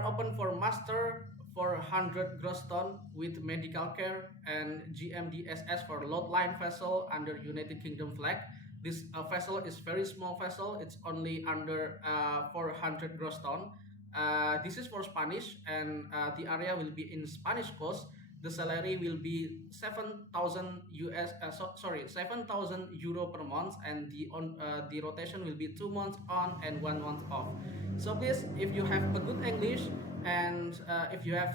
are open for master for 100 gross ton with medical care and GMDSS for Loadline vessel under United Kingdom flag. This vessel is very small vessel. It's only under 400 gross ton. This is for Spanish, and the area will be in Spanish coast. The salary will be 7,000 US. Sorry, 7,000 euro per month, and the rotation will be 2 months on and 1 month off. So please, if you have a good English and if you have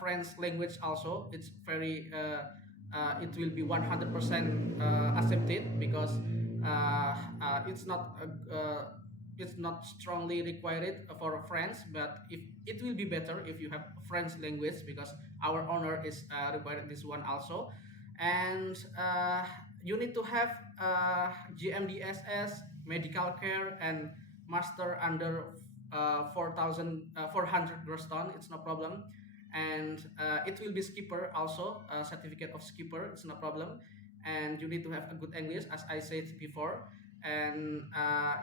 French language also, it's very it will be 100% accepted, because it's not strongly required for French, but if it will be better if you have French language, because our owner is required this one also. And you need to have GMDSS, medical care, and master under 400 gross ton. It's no problem. And it will be skipper also, certificate of skipper. It's no problem. And you need to have a good English, as I said before. And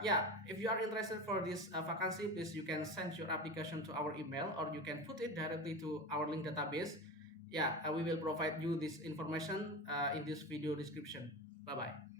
yeah, if you are interested for this vacancy, please you can send your application to our email, or you can put it directly to our link database. Yeah, we will provide you this information in this video description. Bye bye.